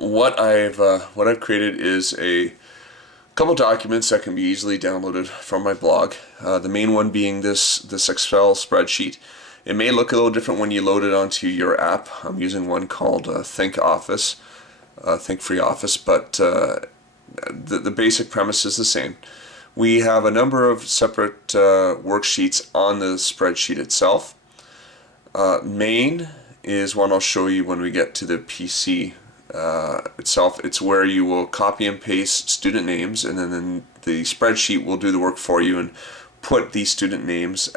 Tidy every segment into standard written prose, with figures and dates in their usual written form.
what I've created is a couple documents that can be easily downloaded from my blog. The main one being this Excel spreadsheet. It may look a little different when you load it onto your app. I'm using one called Think Free Office, but the basic premise is the same. We have a number of separate worksheets on the spreadsheet itself. Main is one I'll show you when we get to the PC itself. It's where you will copy and paste student names, and then the spreadsheet will do the work for you and put these student names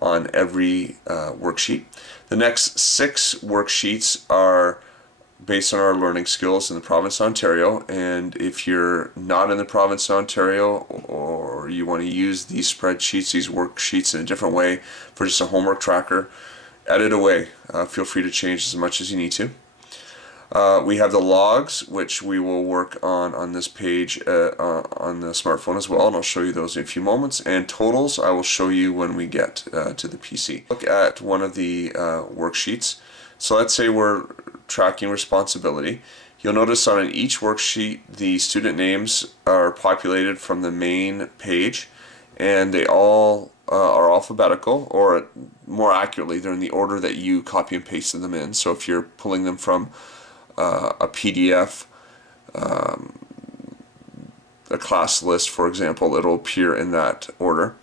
on every worksheet. The next 6 worksheets are based on our learning skills in the province of Ontario, and if you're not in the province of Ontario or you want to use these spreadsheets, these worksheets in a different way for just a homework tracker, edit away. Feel free to change as much as you need to. We have the logs, which we will work on this page on the smartphone as well, and I'll show you those in a few moments. And totals I will show you when we get to the PC. Look at one of the worksheets. So let's say we're tracking responsibility. You'll notice on each worksheet the student names are populated from the main page, and they all are alphabetical, or more accurately, they're in the order that you copy and pasted them in. So if you're pulling them from a PDF, a class list, for example, it'll appear in that order.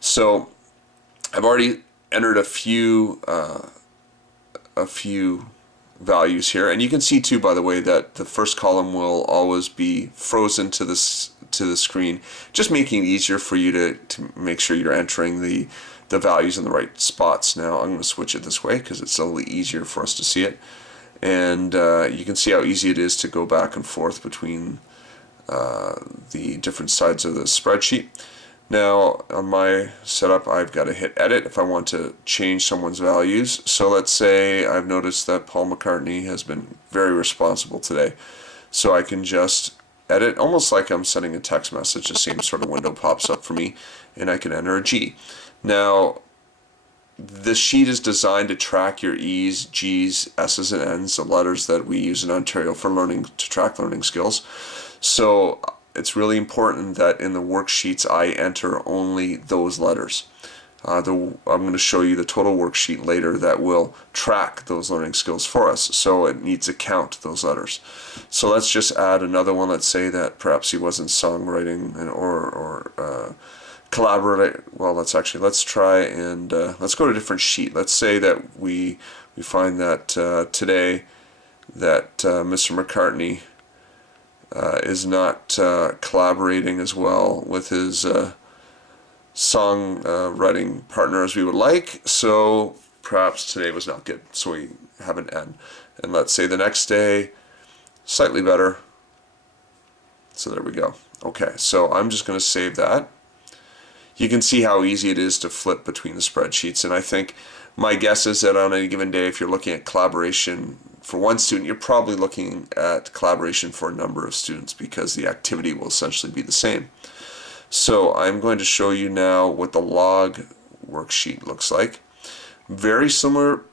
So I've already entered a few values here, and you can see too, by the way, that the first column will always be frozen to the screen, just making it easier for you to make sure you're entering the values in the right spots. Now I'm going to switch it this way because it's a little easier for us to see it, and you can see how easy it is to go back and forth between the different sides of the spreadsheet. Now on my setup, I've got to hit edit if I want to change someone's values. So let's say I've noticed that Paul McCartney has been very responsible today, so I can just edit, almost like I'm sending a text message. The same sort of window pops up for me, and I can enter a G. Now the sheet is designed to track your E's, G's, S's, and N's, the letters that we use in Ontario for learning, to track learning skills. So it's really important that in the worksheets I enter only those letters. I'm going to show you the total worksheet later that will track those learning skills for us, so it needs to count those letters. So let's just add another one. Let's say that perhaps he wasn't songwriting or collaborate. Well, let's try and let's go to a different sheet. Let's say that we find that today that Mr. McCartney is not collaborating as well with his song writing partner as we would like, so perhaps today was not good, so we have an N. And let's say the next day, slightly better, so there we go. Okay, so I'm just going to save that. You can see how easy it is to flip between the spreadsheets, and I think my guess is that on any given day, if you're looking at collaboration for one student, you're probably looking at collaboration for a number of students because the activity will essentially be the same. So I'm going to show you now what the log worksheet looks like. Very similar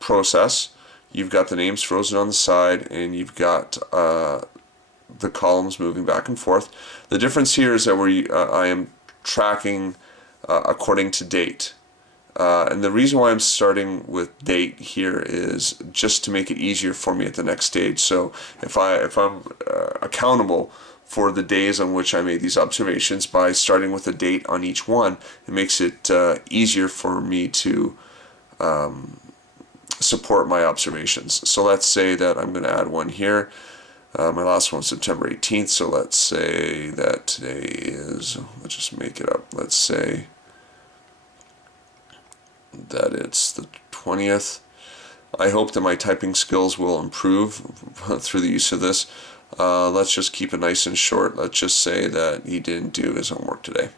process. You've got the names frozen on the side, and you've got the columns moving back and forth. The difference here is that I am tracking according to date. And the reason why I'm starting with date here is just to make it easier for me at the next stage. So if I'm accountable for the days on which I made these observations by starting with a date on each one, it makes it easier for me to support my observations. So let's say that I'm going to add one here. My last one was September 18th, so let's say that today is, let's just make it up, let's say that it's the 20th. I hope that my typing skills will improve through the use of this. Let's just keep it nice and short. Let's just say that he didn't do his homework today.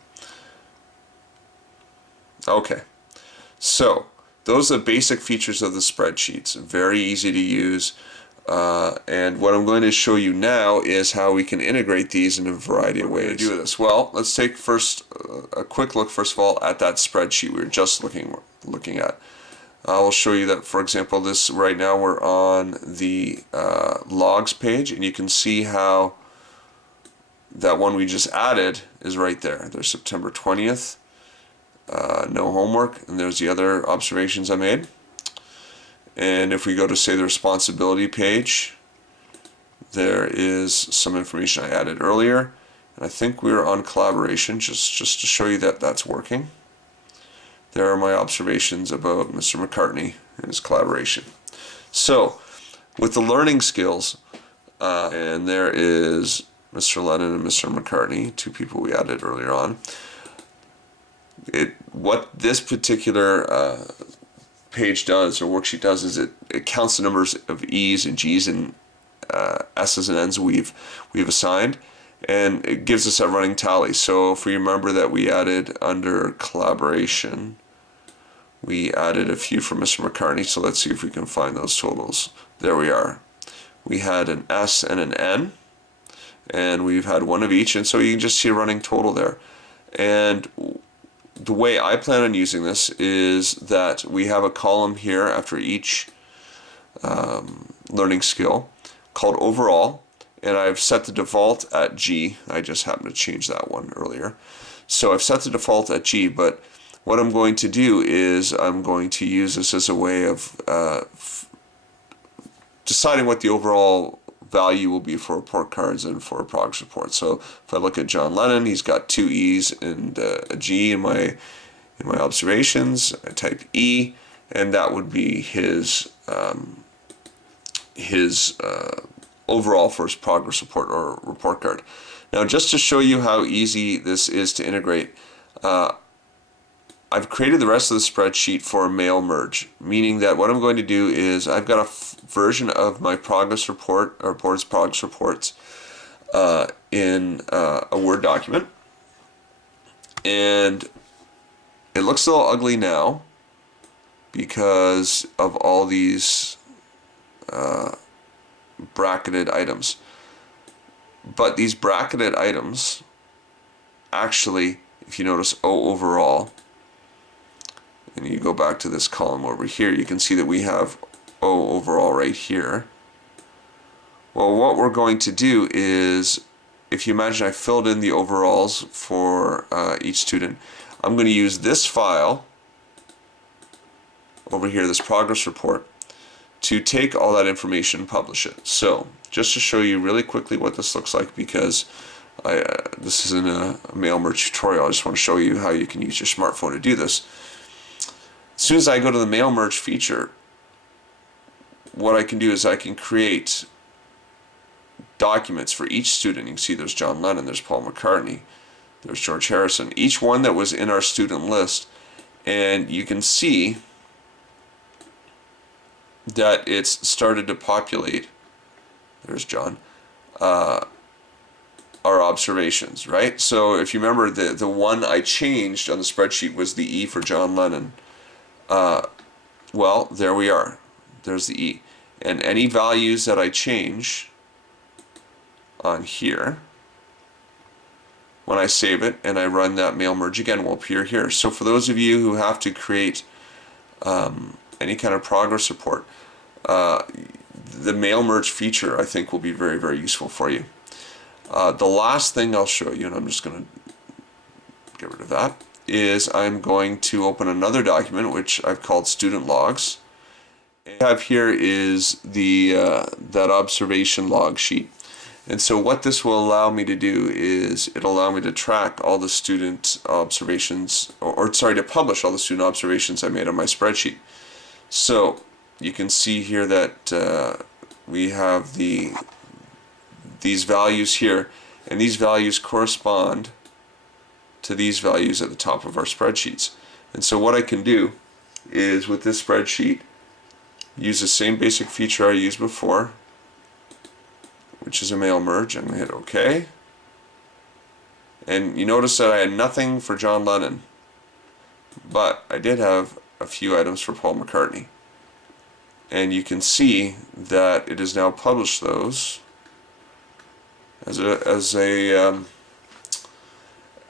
Okay, so those are the basic features of the spreadsheets. Very easy to use. And what I'm going to show you now is how we can integrate these in a variety of ways. Do this. Well, let's take first a quick look, first of all, at that spreadsheet we were just looking at. I will show you that, for example, this right now we're on the logs page, and you can see how that one we just added is right there. There's September 20th, no homework, and there's the other observations I made. And if we go to, say, the responsibility page, there is some information I added earlier. And I think we're on collaboration, just to show you that that's working. There are my observations about Mr. McCartney and his collaboration. So, with the learning skills, and there is Mr. Lennon and Mr. McCartney, two people we added earlier on. What this particular page does, or worksheet does, is it counts the numbers of E's and G's and S's and N's we've assigned, and it gives us a running tally. So if we remember that we added under collaboration, we added a few for Mr. McCartney, so let's see if we can find those totals. There we are. We had an S and an N, and we've had one of each, and so you can just see a running total there. And the way I plan on using this is that we have a column here after each learning skill called overall, and I've set the default at G. I just happened to change that one earlier. So I've set the default at G, but what I'm going to do is I'm going to use this as a way of deciding what the overall value will be for report cards and for a progress report. So if I look at John Lennon, he's got 2 E's and a G in my observations. I type E, and that would be his overall for his progress report or report card. Now, just to show you how easy this is to integrate, I've created the rest of the spreadsheet for a mail merge, meaning that what I'm going to do is I've got a version of my progress report or board's progress reports in a Word document, and it looks a little ugly now because of all these bracketed items. But these bracketed items actually, if you notice O overall, and you go back to this column over here, you can see that we have O overall right here. Well, what we're going to do is, if you imagine I filled in the overalls for each student, I'm going to use this file over here, this progress report, to take all that information and publish it. So, just to show you really quickly what this looks like, because this isn't a mail merge tutorial, I just want to show you how you can use your smartphone to do this. As soon as I go to the mail merge feature, what I can do is I can create documents for each student. You can see there's John Lennon, there's Paul McCartney, there's George Harrison, each one that was in our student list, and you can see that it's started to populate, there's John, our observations, right? So if you remember, the one I changed on the spreadsheet was the E for John Lennon. Well, there we are. There's the E. And any values that I change on here, when I save it and I run that mail merge again, will appear here. So for those of you who have to create any kind of progress report, the mail merge feature, I think, will be very, very useful for you. The last thing I'll show you, and I'm just going to get rid of that, is I'm going to open another document which I've called student logs. What I have here is the that observation log sheet. And so what this will allow me to do is it'll allow me to track all the student observations, or sorry, to publish all the student observations I made on my spreadsheet. So you can see here that we have these values here, and these values correspond to these values at the top of our spreadsheets. And so what I can do is, with this spreadsheet, use the same basic feature I used before, which is a mail merge. I'm going to hit OK. And you notice that I had nothing for John Lennon, but I did have a few items for Paul McCartney. And you can see that it has now published those as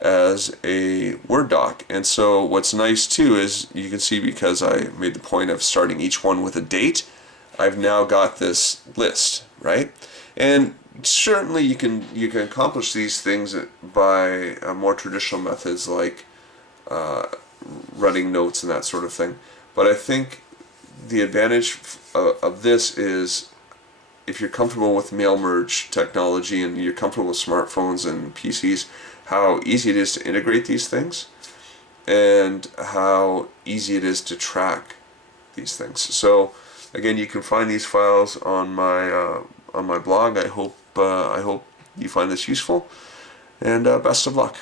as a Word doc. And so what's nice too is you can see, because I made the point of starting each one with a date, I've now got this list, right? And certainly you can accomplish these things by more traditional methods like writing notes and that sort of thing. But I think the advantage of this is, if you're comfortable with mail merge technology and you're comfortable with smartphones and PCs, how easy it is to integrate these things and how easy it is to track these things. So again, you can find these files on my blog. I hope you find this useful, and best of luck.